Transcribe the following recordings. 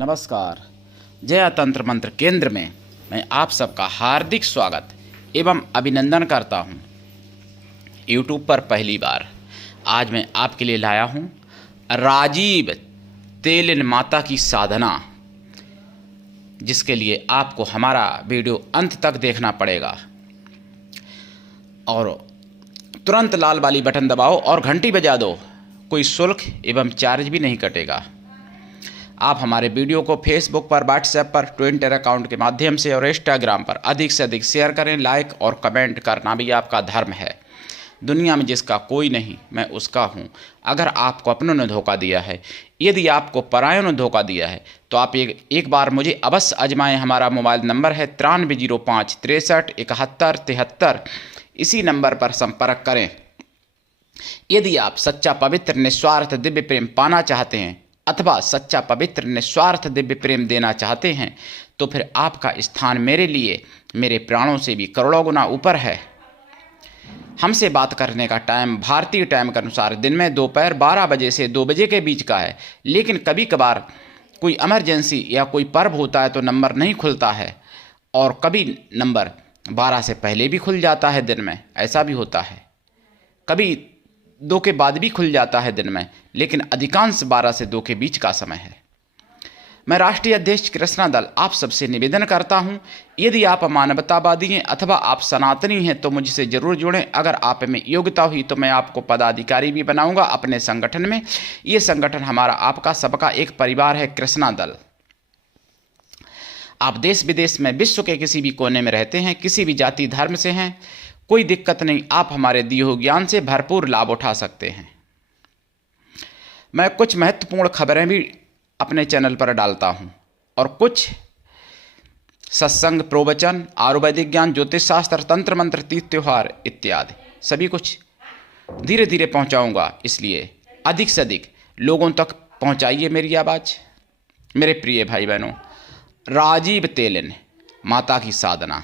नमस्कार। जया तंत्र मंत्र केंद्र में मैं आप सबका हार्दिक स्वागत एवं अभिनंदन करता हूं। यूट्यूब पर पहली बार आज मैं आपके लिए लाया हूं राजीव तेलिन माता की साधना, जिसके लिए आपको हमारा वीडियो अंत तक देखना पड़ेगा और तुरंत लाल वाली बटन दबाओ और घंटी बजा दो। कोई शुल्क एवं चार्ज भी नहीं कटेगा। आप हमारे वीडियो को फेसबुक पर, व्हाट्सएप पर, ट्विटर अकाउंट के माध्यम से और इंस्टाग्राम पर अधिक से अधिक शेयर करें। लाइक और कमेंट करना भी आपका धर्म है। दुनिया में जिसका कोई नहीं मैं उसका हूँ। अगर आपको अपनों ने धोखा दिया है, यदि आपको परायों ने धोखा दिया है, तो आप एक बार मुझे अवश्य आजमाएं। हमारा मोबाइल नंबर है 9305 63 71 73। इसी नंबर पर संपर्क करें। यदि आप सच्चा पवित्र निस्वार्थ दिव्य प्रेम पाना चाहते हैं अथवा सच्चा पवित्र निस्वार्थ दिव्य प्रेम देना चाहते हैं, तो फिर आपका स्थान मेरे लिए मेरे प्राणों से भी करोड़ों गुना ऊपर है। हमसे बात करने का टाइम भारतीय टाइम के अनुसार दिन में दोपहर 12 बजे से 2 बजे के बीच का है, लेकिन कभी कभार कोई इमरजेंसी या कोई पर्व होता है तो नंबर नहीं खुलता है और कभी नंबर 12 से पहले भी खुल जाता है। दिन में ऐसा भी होता है, कभी 2 के बाद भी खुल जाता है दिन में, लेकिन अधिकांश 12 से 2 के बीच का समय है। मैं राष्ट्रीय अध्यक्ष कृष्णा दल आप सबसे निवेदन करता हूं, यदि आप मानवतावादी हैं अथवा आप सनातनी हैं तो मुझसे जरूर जुड़ें। अगर आप में योग्यता हुई तो मैं आपको पदाधिकारी भी बनाऊंगा अपने संगठन में। ये संगठन हमारा आपका सबका एक परिवार है, कृष्णा दल। आप देश विदेश में विश्व के किसी भी कोने में रहते हैं, किसी भी जाति धर्म से हैं, कोई दिक्कत नहीं। आप हमारे दिए हुए ज्ञान से भरपूर लाभ उठा सकते हैं। मैं कुछ महत्वपूर्ण खबरें भी अपने चैनल पर डालता हूं और कुछ सत्संग, प्रवचन, आयुर्वेदिक ज्ञान, ज्योतिष शास्त्र, तंत्र मंत्र, तीर्थ त्योहार इत्यादि सभी कुछ धीरे धीरे पहुंचाऊंगा। इसलिए अधिक से अधिक लोगों तक पहुंचाइए मेरी आवाज़। मेरे प्रिय भाई बहनों, राजीव तेलिन माता की साधना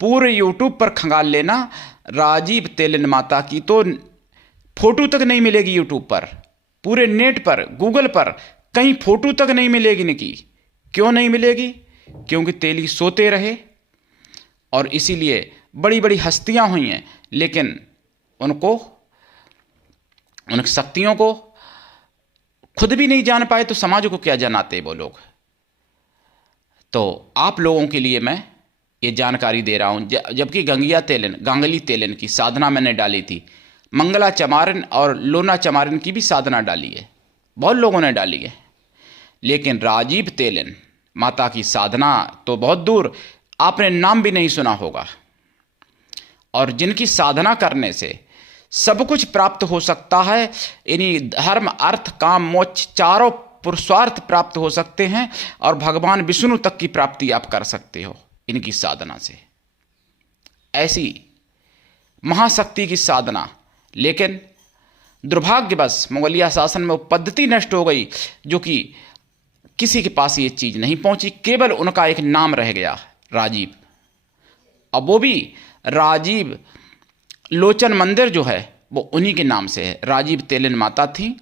पूरे यूट्यूब पर खंगाल लेना। राजीव तेलिन माता की तो फोटो तक नहीं मिलेगी यूट्यूब पर, पूरे नेट पर, गूगल पर कहीं फोटो तक नहीं मिलेगी इनकी। क्यों नहीं मिलेगी? क्योंकि तेली सोते रहे और इसीलिए बड़ी बड़ी हस्तियां हुई हैं, लेकिन उन शक्तियों को खुद भी नहीं जान पाए तो समाज को क्या जनाते वो लोग। तो आप लोगों के लिए मैं ये जानकारी दे रहा हूँ। जबकि गांगली तेलिन की साधना मैंने डाली थी, मंगला चमारिन और लोना चमारिन की भी साधना डाली है, बहुत लोगों ने डाली है, लेकिन राजीव तेलिन माता की साधना तो बहुत दूर आपने नाम भी नहीं सुना होगा। और जिनकी साधना करने से सब कुछ प्राप्त हो सकता है, यानी धर्म, अर्थ, काम, मोक्ष चारों पुरुषार्थ प्राप्त हो सकते हैं और भगवान विष्णु तक की प्राप्ति आप कर सकते हो इनकी साधना से। ऐसी महाशक्ति की साधना, लेकिन दुर्भाग्यवश मुगलिया शासन में वो पद्धति नष्ट हो गई, जो कि किसी के पास ये चीज़ नहीं पहुंची। केवल उनका एक नाम रह गया, राजीव। अब वो भी राजीव लोचन मंदिर जो है वो उन्हीं के नाम से है। राजीव तेलिन माता थी,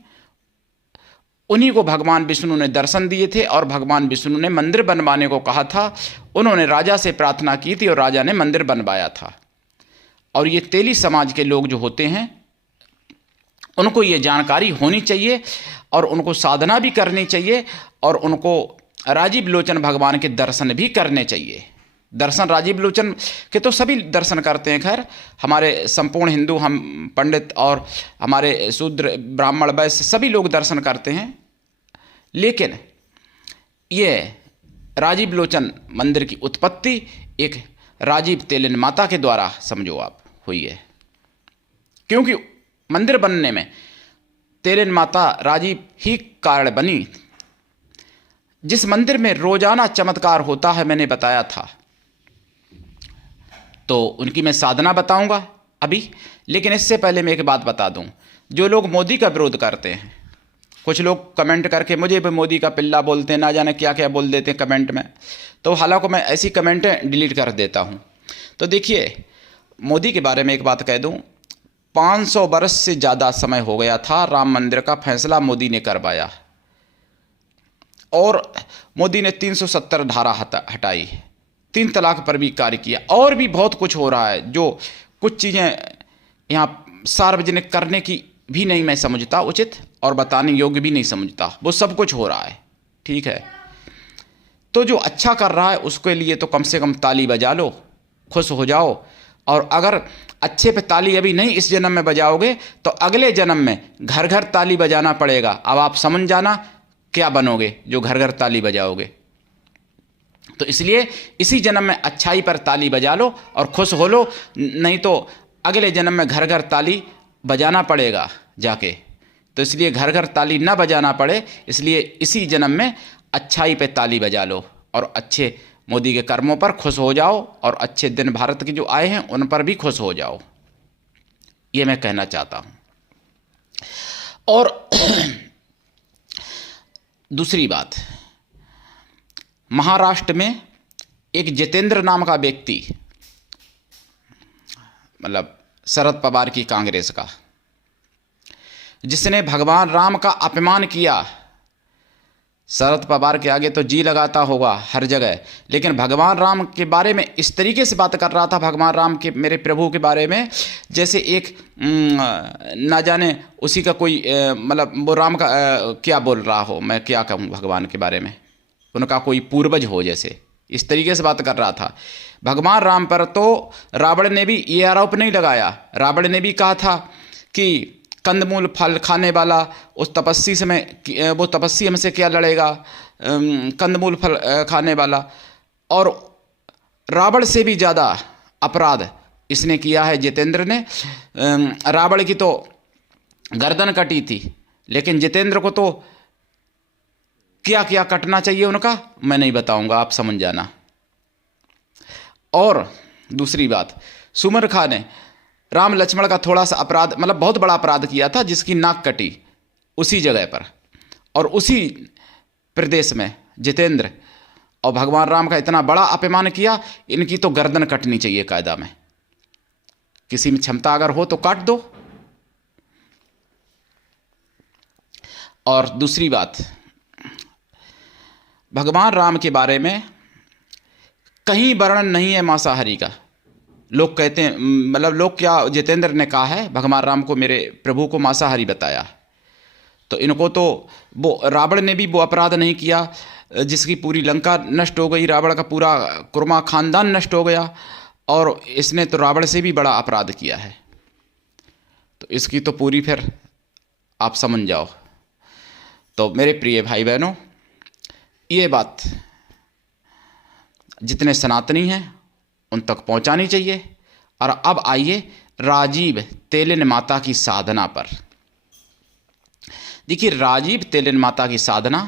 उन्हीं को भगवान विष्णु ने दर्शन दिए थे और भगवान विष्णु ने मंदिर बनवाने को कहा था। उन्होंने राजा से प्रार्थना की थी और राजा ने मंदिर बनवाया था। और ये तेली समाज के लोग जो होते हैं उनको ये जानकारी होनी चाहिए और उनको साधना भी करनी चाहिए और उनको राजीव लोचन भगवान के दर्शन भी करने चाहिए। दर्शन राजीव लोचन के तो सभी दर्शन करते हैं। खैर, हमारे संपूर्ण हिंदू, हम पंडित और हमारे शूद्र, ब्राह्मण, वैश्य सभी लोग दर्शन करते हैं, लेकिन ये राजीव लोचन मंदिर की उत्पत्ति एक राजीव तेलिन माता के द्वारा समझो आप हुई है। क्योंकि मंदिर बनने में तेलिन माता राजीव ही कारण बनी। जिस मंदिर में रोजाना चमत्कार होता है, मैंने बताया था, तो उनकी मैं साधना बताऊंगा अभी। लेकिन इससे पहले मैं एक बात बता दूं, जो लोग मोदी का विरोध करते हैं, कुछ लोग कमेंट करके मुझे भी मोदी का पिल्ला बोलते हैं, ना जाने क्या क्या बोल देते हैं कमेंट में, तो हालांकि मैं ऐसी कमेंटें डिलीट कर देता हूं। तो देखिए, मोदी के बारे में एक बात कह दूं, 500 वर्ष से ज़्यादा समय हो गया था, राम मंदिर का फैसला मोदी ने करवाया और मोदी ने 370 धारा हटाई, 3 तलाक पर भी कार्य किया, और भी बहुत कुछ हो रहा है जो कुछ चीज़ें यहाँ सार्वजनिक करने की भी नहीं मैं समझता उचित, और बताने योग्य भी नहीं समझता, वो सब कुछ हो रहा है। ठीक है, तो जो अच्छा कर रहा है उसके लिए तो कम से कम ताली बजा लो, खुश हो जाओ। और अगर अच्छे पे ताली अभी नहीं इस जन्म में बजाओगे तो अगले जन्म में घर घर ताली बजाना पड़ेगा। अब आप समझ जाना क्या बनोगे जो घर घर ताली बजाओगे। तो इसलिए इसी जन्म में अच्छाई पर ताली बजा लो और खुश हो लो, नहीं तो अगले जन्म में घर घर ताली बजाना पड़ेगा जाके। तो इसलिए घर घर ताली ना बजाना पड़े, इसलिए इसी जन्म में अच्छाई पे ताली बजा लो और अच्छे मोदी के कर्मों पर खुश हो जाओ, और अच्छे दिन भारत के जो आए हैं उन पर भी खुश हो जाओ, ये मैं कहना चाहता हूँ। और दूसरी बात, महाराष्ट्र में एक जितेंद्र नाम का व्यक्ति, मतलब शरद पवार की कांग्रेस का, जिसने भगवान राम का अपमान किया। शरद पवार के आगे तो जी लगाता होगा हर जगह, लेकिन भगवान राम के बारे में इस तरीके से बात कर रहा था, भगवान राम के, मेरे प्रभु के बारे में, जैसे एक ना जाने उसी का कोई मतलब वो राम का क्या बोल रहा हो, मैं क्या कहूँ भगवान के बारे में, उनका कोई पूर्वज हो, जैसे इस तरीके से बात कर रहा था। भगवान राम पर तो रावण ने भी ये आरोप नहीं लगाया, रावण ने भी कहा था कि कंदमूल फल खाने वाला उस तपस्वी से में वो तपस्वी हमसे क्या लड़ेगा, कंदमूल फल खाने वाला। और रावण से भी ज़्यादा अपराध इसने किया है जितेंद्र ने। रावण की तो गर्दन कटी थी, लेकिन जितेंद्र को तो क्या क्या कटना चाहिए उनका मैं नहीं बताऊंगा, आप समझ जाना। और दूसरी बात, सुमर खां ने राम लक्ष्मण का थोड़ा सा अपराध, मतलब बहुत बड़ा अपराध किया था, जिसकी नाक कटी उसी जगह पर और उसी प्रदेश में जितेंद्र, और भगवान राम का इतना बड़ा अपमान किया, इनकी तो गर्दन कटनी चाहिए कायदा में। किसी में क्षमता अगर हो तो काट दो। और दूसरी बात, भगवान राम के बारे में कहीं वर्णन नहीं है मांसाहारी का। लोग कहते हैं, मतलब लोग क्या, जितेंद्र ने कहा है भगवान राम को, मेरे प्रभु को मांसाहारी बताया। तो इनको तो वो रावण ने भी वो अपराध नहीं किया जिसकी पूरी लंका नष्ट हो गई, रावण का पूरा कुर्मा खानदान नष्ट हो गया, और इसने तो रावण से भी बड़ा अपराध किया है। तो इसकी तो पूरी फिर आप समझ जाओ। तो मेरे प्रिय भाई बहनों, ये बात जितने सनातनी हैं उन तक पहुंचानी चाहिए। और अब आइए राजीव तेलिन माता की साधना पर। देखिए, राजीव तेलिन माता की साधना,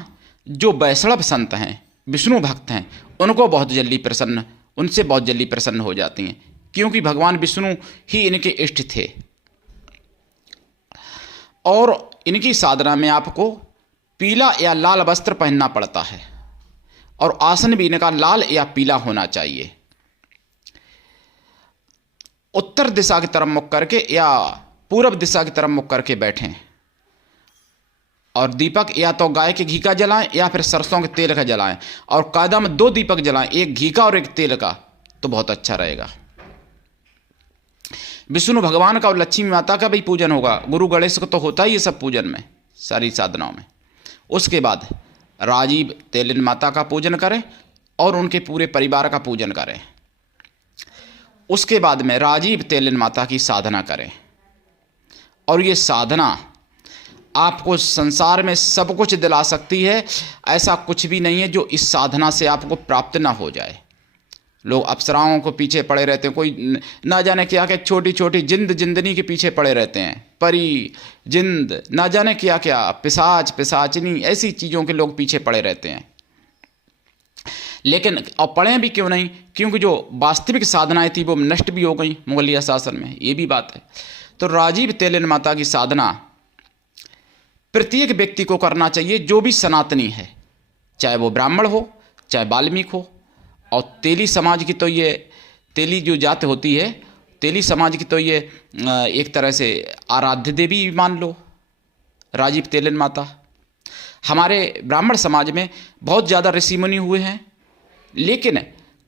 जो वैष्णव संत हैं, विष्णु भक्त हैं, उनको बहुत जल्दी प्रसन्न, उनसे बहुत जल्दी प्रसन्न हो जाती हैं, क्योंकि भगवान विष्णु ही इनके इष्ट थे। और इनकी साधना में आपको पीला या लाल वस्त्र पहनना पड़ता है, और आसन भी इनका लाल या पीला होना चाहिए। उत्तर दिशा की तरफ मुख करके या पूर्व दिशा की तरफ मुख करके बैठें, और दीपक या तो गाय के घी का जलाएं या फिर सरसों के तेल का जलाएं, और कायदा में 2 दीपक जलाएं, एक घी का और एक तेल का, तो बहुत अच्छा रहेगा। विष्णु भगवान का और लक्ष्मी माता का भी पूजन होगा, गुरु गणेश को तो होता ही है सब पूजन में, सारी साधनाओं में। उसके बाद राजीव तेलिन माता का पूजन करें और उनके पूरे परिवार का पूजन करें। उसके बाद में राजीव तेलिन माता की साधना करें, और ये साधना आपको संसार में सब कुछ दिला सकती है। ऐसा कुछ भी नहीं है जो इस साधना से आपको प्राप्त ना हो जाए। लोग अप्सराओं को पीछे पड़े रहते हैं, कोई ना जाने क्या क्या छोटी छोटी जिंदनी के पीछे पड़े रहते हैं, परी जिंद ना जाने क्या क्या, पिशाच पिशाचनी, ऐसी चीज़ों के लोग पीछे पड़े रहते हैं। लेकिन और पढ़े भी क्यों नहीं, क्योंकि जो वास्तविक साधनाएं थी वो नष्ट भी हो गई मुगलिया शासन में, ये भी बात है। तो राजीव तेलिन माता की साधना प्रत्येक व्यक्ति को करना चाहिए, जो भी सनातनी है, चाहे वो ब्राह्मण हो चाहे वाल्मीकि हो। और तेली समाज की तो ये, तेली जो जात होती है, तेली समाज की तो ये एक तरह से आराध्य देवी मान लो राजीव तेलिन माता। हमारे ब्राह्मण समाज में बहुत ज़्यादा ऋषि मुनि हुए हैं, लेकिन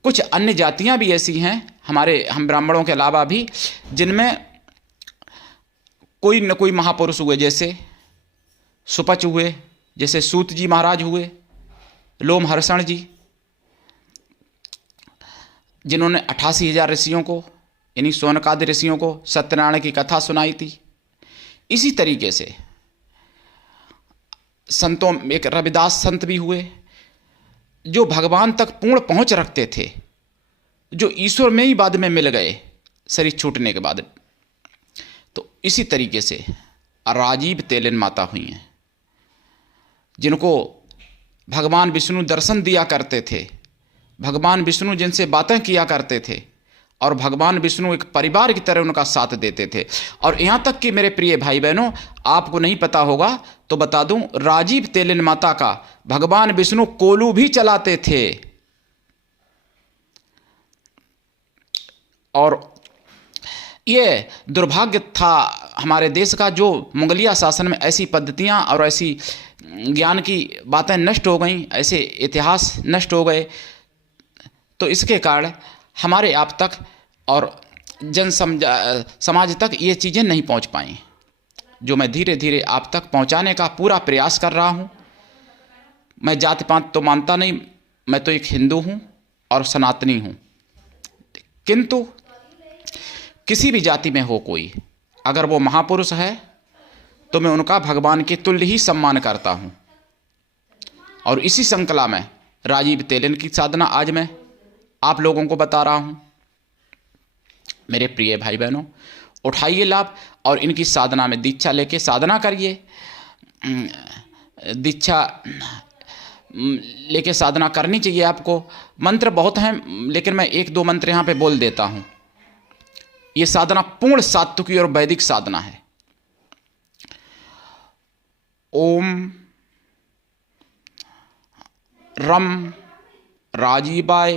कुछ अन्य जातियां भी ऐसी हैं हम ब्राह्मणों के अलावा भी, जिनमें कोई न कोई महापुरुष हुए, जैसे सुपच हुए, जैसे सूत जी महाराज हुए, लोमहर्षण जी, जिन्होंने 88,000 ऋषियों को, यानी शौनकादि ऋषियों को सत्यनारायण की कथा सुनाई थी। इसी तरीके से संतों, एक रविदास संत भी हुए, जो भगवान तक पूर्ण पहुंच रखते थे, जो ईश्वर में ही बाद में मिल गए शरीर छूटने के बाद। तो इसी तरीके से राजीव तेलिन माता हुई हैं, जिनको भगवान विष्णु दर्शन दिया करते थे, भगवान विष्णु जिनसे बातें किया करते थे, और भगवान विष्णु एक परिवार की तरह उनका साथ देते थे। और यहाँ तक कि मेरे प्रिय भाई बहनों, आपको नहीं पता होगा तो बता दूं, राजीव तेलिन माता का भगवान विष्णु कोलू भी चलाते थे। और ये दुर्भाग्य था हमारे देश का, जो मुगलिया शासन में ऐसी पद्धतियाँ और ऐसी ज्ञान की बातें नष्ट हो गईं, ऐसे इतिहास नष्ट हो गए। तो इसके कारण हमारे आप तक और समाज तक ये चीज़ें नहीं पहुंच पाई, जो मैं धीरे धीरे आप तक पहुंचाने का पूरा प्रयास कर रहा हूं। मैं जाति पात तो मानता नहीं, मैं तो एक हिंदू हूं और सनातनी हूं, किंतु किसी भी जाति में हो कोई, अगर वो महापुरुष है तो मैं उनका भगवान के तुल्य ही सम्मान करता हूं। और इसी श्रृंखला में राजीव तेलिन की साधना आज मैं आप लोगों को बता रहा हूं। मेरे प्रिय भाई बहनों, उठाइए लाभ और इनकी साधना में दीक्षा लेके साधना करिए। दीक्षा लेके साधना करनी चाहिए आपको। मंत्र बहुत हैं, लेकिन मैं एक दो मंत्र यहाँ पे बोल देता हूँ। ये साधना पूर्ण सात्विकी और वैदिक साधना है। ओम रम राजीबाय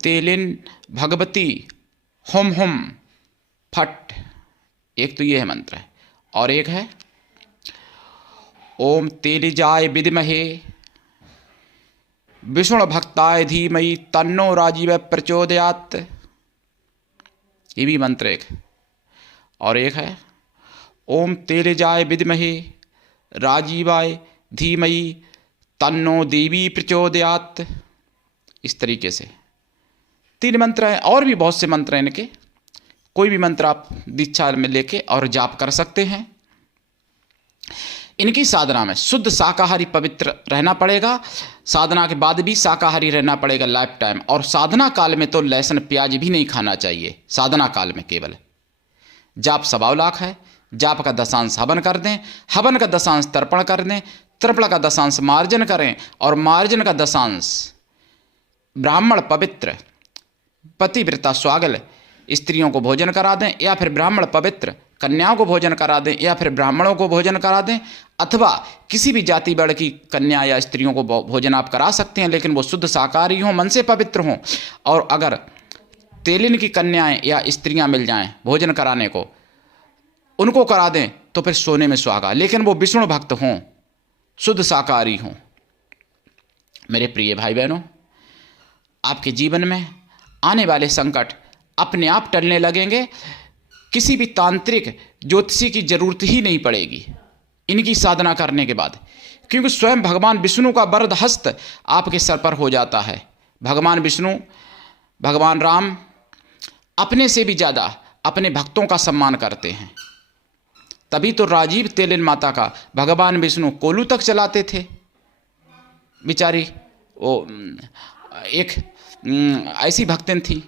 तेलिन भगवती हुम हुम फट। एक तो ये है मंत्र है, और एक है ओम तेलिजाय विद्महे विष्णु भक्ताय धीमहि तन्नो राजीव प्रचोदयात्। ये भी मंत्र एक है। और एक है ओम तेलिजाय विद्महे राजीवाय धीमहि तन्नो देवी प्रचोदयात्। इस तरीके से 3 मंत्र हैं, और भी बहुत से मंत्र हैं इनके। कोई भी मंत्र आप दीक्षा में लेके और जाप कर सकते हैं। इनकी साधना में शुद्ध शाकाहारी पवित्र रहना पड़ेगा। साधना के बाद भी शाकाहारी रहना पड़ेगा लाइफ टाइम। और साधना काल में तो लहसुन प्याज भी नहीं खाना चाहिए। साधना काल में केवल जाप 1.25 लाख है। जाप का 10 हवन कर दें, हवन का 10 तर्पण कर दें, तर्पण का 10 मार्जन करें, और मार्जन का 10 ब्राह्मण पवित्र पतिव्रता स्वागल स्त्रियों को भोजन करा दें, या फिर ब्राह्मण पवित्र कन्याओं को भोजन करा दें, या फिर ब्राह्मणों को भोजन करा दें, अथवा किसी भी जाति वर्ग की कन्या या स्त्रियों को भोजन आप करा सकते हैं, लेकिन वो शुद्ध शाकाहारी हों, मन से पवित्र हों। और अगर तेलिन की कन्याएं या स्त्रियां मिल जाएं भोजन कराने को, उनको करा दें तो फिर सोने में सुहागा, लेकिन वो विष्णु भक्त हों, शुद्ध शाकाहारी हों। मेरे प्रिय भाई बहनों, आपके जीवन में आने वाले संकट अपने आप टलने लगेंगे। किसी भी तांत्रिक ज्योतिषी की जरूरत ही नहीं पड़ेगी इनकी साधना करने के बाद, क्योंकि स्वयं भगवान विष्णु का वरद हस्त आपके सर पर हो जाता है। भगवान विष्णु, भगवान राम अपने से भी ज़्यादा अपने भक्तों का सम्मान करते हैं। तभी तो राजीव तेलिन माता का भगवान विष्णु कोलू तक चलाते थे। बेचारी वो एक ऐसी भक्तिन थी,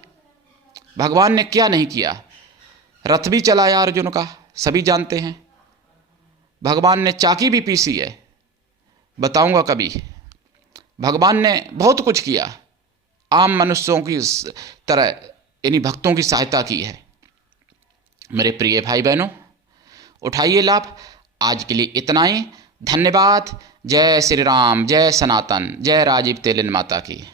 भगवान ने क्या नहीं किया। रथ भी चलाया अर्जुन का, सभी जानते हैं। भगवान ने चाकी भी पीसी है, बताऊंगा कभी। भगवान ने बहुत कुछ किया, आम मनुष्यों की तरह यानी भक्तों की सहायता की है। मेरे प्रिय भाई बहनों, उठाइए लाभ। आज के लिए इतना ही। धन्यवाद। जय श्री राम, जय सनातन, जय राजीव तेलिन माता की।